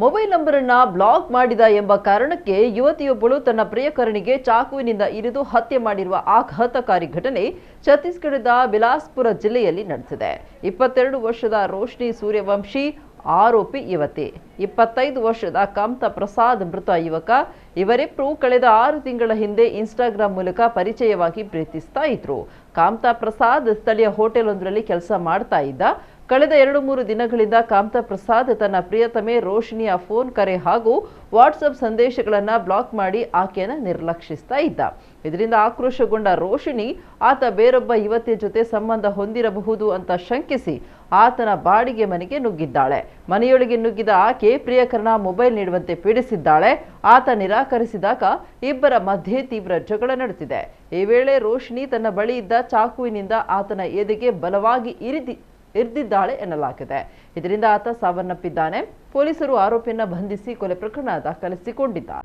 Mobile number ಅನ್ನು block ಮಾಡಿದ ಎಂಬ ಕಾರಣಕ್ಕೆ ಯುವತಿಯೊಬ್ಬಳು ತನ್ನ ಪ್ರಿಯಕರನಿಗೆ ಚಾಕುವಿನಿಂದ ಇರಿದು ಹತ್ಯೆ ಮಾಡಿರುವ ಆಘಾತಕಾರಿ ಘಟನೆ ಛತ್ತೀಸ್ಗಢದ ಬಿಲಾಸ್ಪುರ ಜಿಲ್ಲೆಯಲ್ಲಿ ನಡೆದಿದೆ. 22 ವರ್ಷದ ರೋಶ್ನಿ ಸೂರ್ಯವಂಶಿ ಆರೋಪಿ ಯುವತಿ. 25 ವರ್ಷದ ಕಾಮ್ತಾ ಪ್ರಸಾದ್ ಮೃತ ಯುವಕ. ಇವರಿಬ್ಬರು ಕಳೆದ 6 ತಿಂಗಳ ಹಿಂದೆ ಇನ್ಸ್ಟಾಗ್ರಾಂ ಮೂಲಕ ಪರಿಚಯವಾಗಿ ಪ್ರೀತಿಸ್ತಾ ಇದ್ರು. ಕಾಮ್ತಾ ಪ್ರಸಾದ್ ಸ್ಥಳೀಯ ಹೋಟೆಲ್ ಒಂದರಲ್ಲಿ ಕೆಲಸ ಮಾಡ್ತಾ ಇದ್ದ. ಕಳೆದ 2-3 ದಿನಗಳಿಂದ ಕಾಮ್ತಾ ಪ್ರಸಾದ್ ತನ್ನ ಪ್ರಿಯತಮೆ ರೋಶಿನಿಯ ಫೋನ್ ಕರೆ ಹಾಗೂ ವಾಟ್ಸ್ಆಪ್ ಸಂದೇಶಗಳನ್ನು ಬ್ಲಾಕ್ ಮಾಡಿ ಆಕೆಯನ್ನು ನಿರ್ಲಕ್ಷಿಸ್ತಾ ಇದ್ದ. ಇದರಿಂದ ಆಕ್ರೋಶಗೊಂಡ ರೋಶಿನಿ ಆತ ಬೇರೊಬ್ಬ ಯುವತಿಯ ಜೊತೆ ಸಂಬಂಧ ಹೊಂದಿರಬಹುದು ಅಂತ ಶಂಕಿಸಿ ಆತನ ಬಾಡಿಗೆ ಮನೆಗೆ ನುಗ್ಗಿದ್ದಾಳೆ. ಮನೆಯೊಳಗೆ ನುಗ್ಗಿದ ಆಕೆ ಪ್ರಿಯಕರನ ಮೊಬೈಲ್ ನೀಡುವಂತೆ ಪೀಡಿಸಿದ್ದಾಳೆ. ಆತ ನಿರಾಕರಿಸಿದಾಗ ಇಬ್ಬರ ಮಧ್ಯೆ ತೀವ್ರ ಜಗಳ ನಡೆದಿದೆ. ಈ ವೇಳೆ ರೋಶಿನಿ ತನ್ನ ಬಳಿ ಇದ್ದ ಚಾಕುವಿನಿಂದ ಆತನ ಎದೆಗೆ ಬಲವಾಗಿ ಇರಿದಿದ್ದಾಳೆ ಎನ್ನಲಾಗಿದೆ. ಇದರಿಂದ ಆತ ಸಾವನ್ನಪ್ಪಿದ್ದಾನೆ. ಪೊಲೀಸರು ಆರೋಪಿಯನ್ನು ಬಂಧಿಸಿ ಕೊಲೆ ಪ್ರಕರಣ ದಾಖಲಿಸಿಕೊಂಡಿದ್ದಾರೆ.